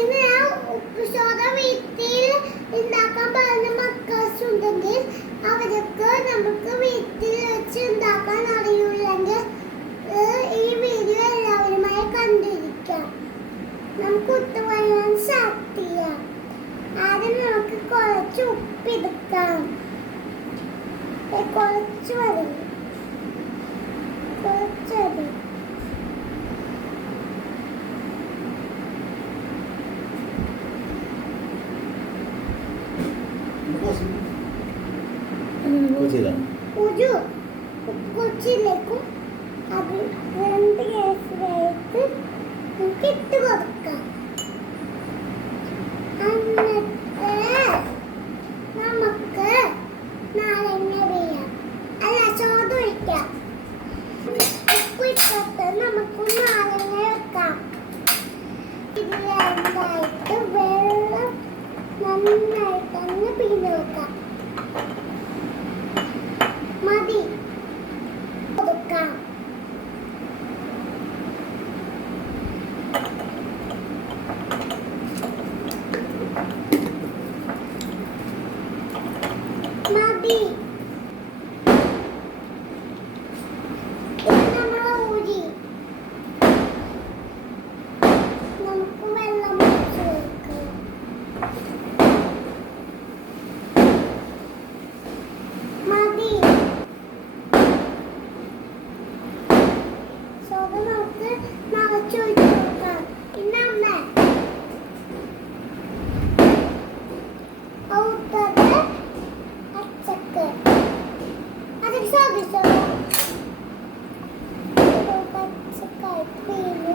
ഇന്ന് ഞാൻ ഉപ്പുസോഡ വീട്ടിൽ ഉണ്ടാക്കാൻ പറഞ്ഞ മക്കൾസുണ്ടെങ്കിൽ അവർക്ക് നമുക്ക് വീട്ടിൽ വെച്ച് ഉണ്ടാക്കാൻ അറിയില്ലെങ്കിൽ ഈ വീഡിയോ എല്ലാവരുമായി കണ്ടിരിക്കാം. നമുക്ക് ഉത്തുവെള്ളം സ്റ്റാർട്ട് ചെയ്യാം. ആദ്യം നമുക്ക് കുറച്ച് ഉപ്പിടുക്കാം. കുറച്ച് മതി, കുറച്ച് മതി. കൊച്ചിയിലേക്കും അത് 2 ഗ്യാസിലായിട്ട് നമുക്ക് ഇട്ട് കൊടുക്കാം. എന്നിട്ട് നമുക്ക് നാരങ്ങ പിഴിയാം, അല്ല സോഡ ഒഴിക്കാം. ഉപ്പ് ഇട്ടിട്ട് നമുക്ക് നാരങ്ങ വെക്കാം. ഇതിലായിട്ട് വെള്ളം നന്നായിട്ട് തന്നെ പിഴിഞ്ഞ് വെക്കാം. മതി കൊടുക്കാം. മതി. നമ്മൾ ഊരി നമുക്ക് വെള്ളം ഒഴിച്ച് വെക്കാം. മതി. സോഡ നമുക്ക് നിറച്ചൊഴിച്ച് കൊടുക്കാം. പിന്നെ അമ്മ ഔട്ടത് അച്ചക്ക് അത് ശ്രദ്ധിച്ചോ. പച്ചക്കായിട്ട് പിഴിഞ്ഞ്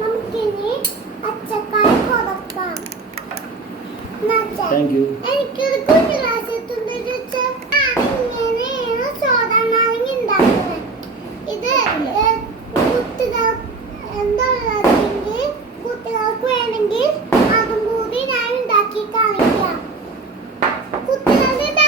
നമുക്കിനി അച്ചക്കായ കൊടുക്കാം. എനിക്കൊരു കുഞ്ഞു ഗ്ലാസ് എത്തുന്നത് ഇങ്ങനെയാണ് സോഡ നാരങ്ങ ഉണ്ടാക്കുന്നത്. ഇത് കുട്ടികൾ എന്താണെങ്കിൽ കുട്ടികൾക്ക് വേണമെങ്കിൽ അതും കൂടി ഞാൻ ഉണ്ടാക്കി കാണിക്കാം. കുട്ടികളുടെ